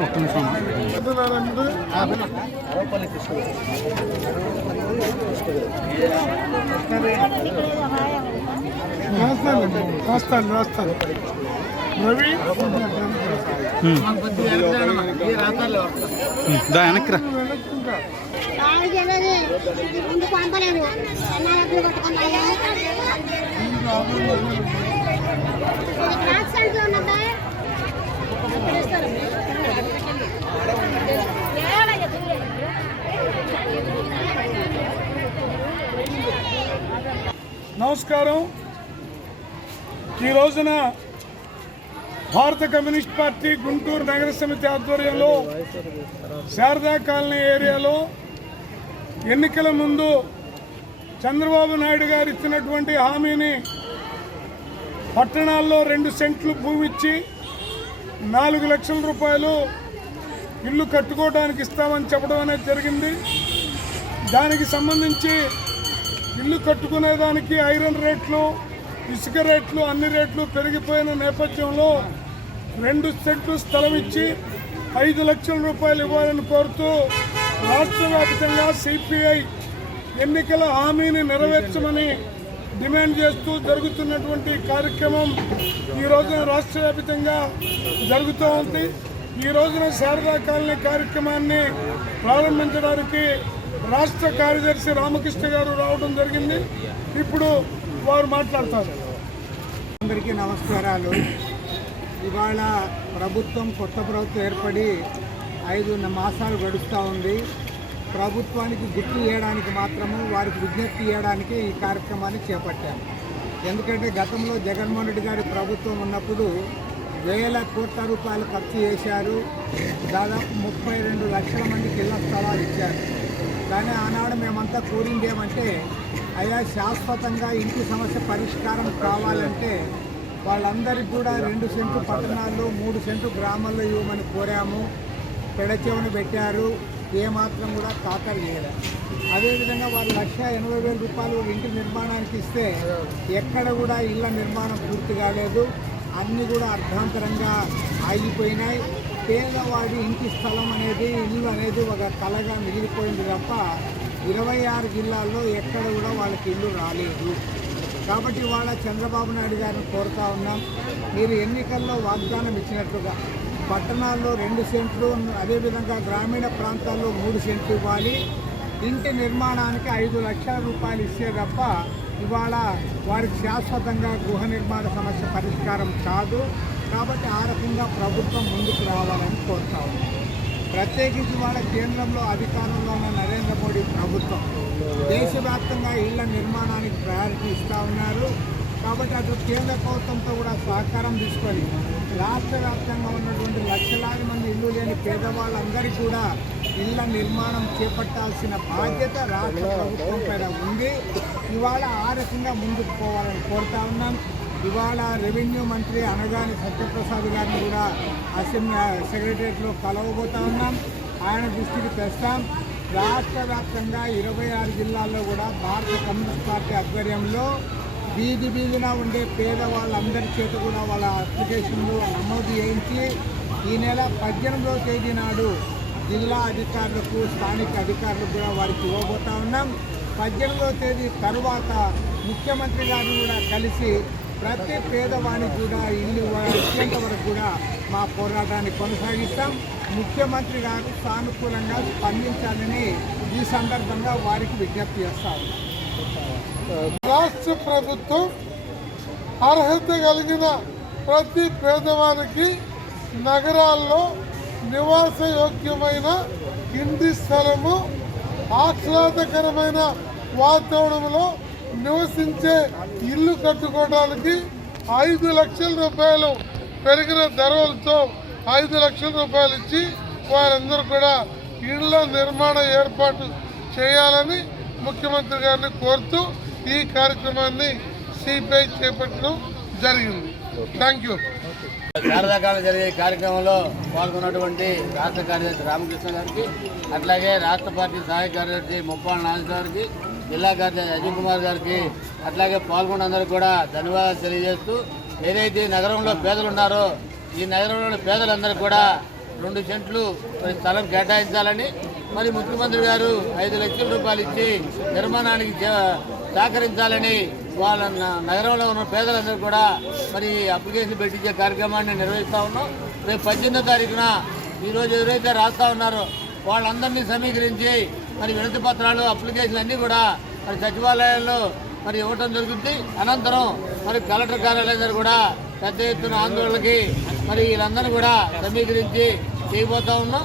ఒక్క నిమిషం రాస్తాను రాస్తాను రవి దా వెనక్కి రా ముందు నమస్కారం. ఈ రోజున భారత కమ్యూనిస్ట్ పార్టీ గుంటూరు నగర సమితి ఆధ్వర్యంలో శారదా కాలనీ ఏరియాలో ఎన్నికల ముందు చంద్రబాబు నాయుడు గారు ఇచ్చినటువంటి హామీని పట్టణాల్లో రెండు సెంట్లు భూమి ఇచ్చి నాలుగు లక్షల రూపాయలు ఇల్లు కట్టుకోవడానికి ఇస్తామని చెప్పడం అనేది జరిగింది. దానికి సంబంధించి ఇల్లు కట్టుకునేదానికి ఐరన్ రేట్లు ఇసుక రేట్లు అన్ని రేట్లు పెరిగిపోయిన నేపథ్యంలో రెండు సెంట్లు స్థలం ఇచ్చి ఐదు లక్షల రూపాయలు ఇవ్వాలని కోరుతూ రాష్ట్ర వ్యాప్తంగా సిపిఐ ఎన్నికల హామీని నెరవేర్చమని డిమాండ్ చేస్తూ జరుగుతున్నటువంటి కార్యక్రమం ఈ రోజున రాష్ట్ర వ్యాప్తంగా జరుగుతూ ఉంది. ఈ రోజున శారదా కాలనీ కార్యక్రమాన్ని ప్రారంభించడానికి రాష్ట్ర కార్యదర్శి రామకృష్ణ గారు రావడం జరిగింది. ఇప్పుడు వారు మాట్లాడతారు. అందరికీ నమస్కారాలు. ఇవాళ ప్రభుత్వం కొత్త ప్రభుత్వం ఏర్పడి ఐదు మాసాలు గడుస్తూ ఉంది. ప్రభుత్వానికి గుర్తు చేయడానికి మాత్రము వారికి విజ్ఞప్తి చేయడానికి ఈ కార్యక్రమాన్ని చేపట్టాము ఎందుకంటే గతంలో జగన్మోహన్ రెడ్డి గారి ప్రభుత్వం ఉన్నప్పుడు వేల కోట్ల రూపాయలు ఖర్చు చేశారు. దాదాపు ముప్పై రెండు లక్షల మందికి ఇళ్ళ స్థలాలు ఇచ్చారు. కానీ ఆనాడు మేమంతా కోరింది ఏమంటే అయా శాశ్వతంగా ఇంటి సమస్య పరిష్కారం కావాలంటే వాళ్ళందరికీ కూడా రెండు సెంటు పట్టణాల్లో మూడు సెంటు గ్రామాల్లో ఇవ్వమని కోరాము. పెడచెవును పెట్టారు. ఏమాత్రం కూడా కాకర్ చేయలేదు అదేవిధంగా వారు లక్ష ఎనభై వేల రూపాయలు ఇంటి నిర్మాణానికి ఇస్తే ఎక్కడ కూడా ఇళ్ళ నిర్మాణం పూర్తి కాలేదు. అన్నీ కూడా అర్ధాంతరంగా ఆగిపోయినాయి. పేదవాడి ఇంటి స్థలం అనేది ఇల్లు అనేది ఒక కళగా మిగిలిపోయింది తప్ప ఇరవై ఆరు జిల్లాల్లో ఎక్కడ కూడా వాళ్ళకి ఇల్లు రాలేదు. కాబట్టి వాళ్ళ చంద్రబాబు నాయుడు గారిని కోరుతా ఉన్నాం. మీరు ఎన్నికల్లో వాగ్దానం ఇచ్చినట్లుగా పట్టణాల్లో రెండు సెంట్లు అదేవిధంగా గ్రామీణ ప్రాంతాల్లో మూడు సెంట్లు ఇవ్వాలి. ఇంటి నిర్మాణానికి ఐదు లక్షల రూపాయలు ఇస్తే తప్ప ఇవాళ వారికి శాశ్వతంగా గృహ నిర్మాణ సమస్య పరిష్కారం కాదు. కాబట్టి ఆ రకంగా ప్రభుత్వం ముందుకు రావాలని కోరుతా ఉన్నాం. ప్రత్యేకించి వాళ్ళ కేంద్రంలో అధికారంలో ఉన్న నరేంద్ర మోడీ ప్రభుత్వం దేశవ్యాప్తంగా ఇళ్ళ నిర్మాణానికి ప్రయారిటీ ఇస్తూ ఉన్నారు. కాబట్టి అటు కేంద్ర ప్రభుత్వంతో కూడా సహకారం తీసుకొని రాష్ట్ర వ్యాప్తంగా ఉన్నటువంటి లక్షలాది మంది ఇల్లు లేని పేదవాళ్ళందరికీ కూడా ఇళ్ళ నిర్మాణం చేపట్టాల్సిన బాధ్యత రాష్ట్ర ప్రభుత్వం పైన ఉంది. ఇవాళ ఆ రకంగా ముందుకు పోవాలని కోరుతా ఉన్నాం. ఇవాళ రెవెన్యూ మంత్రి అనగాని సత్యప్రసాద్ గారిని కూడా అసెంబ్లీ సెక్రటరియట్లో కలవబోతా ఉన్నాం. ఆయన దృష్టికి తెస్తాం. రాష్ట్ర వ్యాప్తంగా ఇరవై ఆరు జిల్లాల్లో కూడా భారత కమ్యూనిస్ట్ పార్టీ ఆధ్వర్యంలో వీధి వీధిన ఉండే పేదవాళ్ళందరి చేత కూడా వాళ్ళ అప్లికేషన్లు నమోదు చేయించి ఈ నెల పద్దెనిమిదవ తేదీ నాడు జిల్లా అధికారులకు స్థానిక అధికారులకు కూడా వారికి ఇవ్వబోతా ఉన్నాం. పద్దెనిమిదవ తేదీ తరువాత ముఖ్యమంత్రి గారిని కూడా కలిసి ప్రతి పేదవానికి కూడా ఇల్లు ఇచ్చేంత వరకు కూడా మా పోరాటాన్ని కొనసాగిస్తాం. ముఖ్యమంత్రి గారు సానుకూలంగా స్పందించాలని ఈ సందర్భంగా వారికి విజ్ఞప్తి చేస్తా ఉన్నాం. రాష్ట్ర ప్రభుత్వం అర్హత కలిగిన ప్రతి పేదవానికి నగరాల్లో నివాస యోగ్యమైన ఇంటి స్థలము ఆహ్లాదకరమైన వాతావరణంలో నివసించే ఇల్లు కట్టుకోవడానికి ఐదు లక్షల రూపాయలు పెరిగిన ధరలతో ఐదు లక్షల రూపాయలు ఇచ్చి వారందరూ కూడా ఇళ్ళ నిర్మాణ ఏర్పాటు చేయాలని ముఖ్యమంత్రి గారిని కోరుతూ ఈ కార్యక్రమాన్ని సిపిఐ చేపట్టడం జరిగింది. థ్యాంక్ యూ శారదాకాలం జరిగే కార్యక్రమంలో పాల్గొన్నటువంటి రాష్ట్ర కార్యదర్శి రామకృష్ణ గారికి అట్లాగే రాష్ట్ర పార్టీ సహాయ కార్యదర్శి ముప్పాల నాగేశ్వర గారికి జిల్లా కార్యదర్శి అజయ్ కుమార్ గారికి అట్లాగే పాల్గొన్న కూడా ధన్యవాదాలు తెలియజేస్తూ ఏదైతే నగరంలో పేదలు ఉన్నారో ఈ నగరంలోని పేదలందరూ కూడా రెండు సెంట్లు స్థలం కేటాయించాలని మరి ముఖ్యమంత్రి గారు ఐదు లక్షల రూపాయలు ఇచ్చి నిర్మాణానికి సహకరించాలని వాళ్ళ నగరంలో ఉన్న పేదలందరూ కూడా మరి అప్లికేషన్ పెట్టించే కార్యక్రమాన్ని నిర్వహిస్తూ ఉన్నాం. రేపు పద్దెనిమిదో తారీఖున ఈరోజు ఎవరైతే రాస్తా ఉన్నారో వాళ్ళందరినీ సమీకరించి మరి వినతి పత్రాలు అప్లికేషన్లు అన్నీ కూడా మరి సచివాలయాల్లో మరి ఇవ్వటం జరుగుతుంది అనంతరం మరి కలెక్టర్ కార్యాలయం దగ్గర కూడా పెద్ద ఎత్తున ఆందోళనకి మరి వీళ్ళందరూ కూడా సమీకరించి చేయబోతా ఉన్నాం.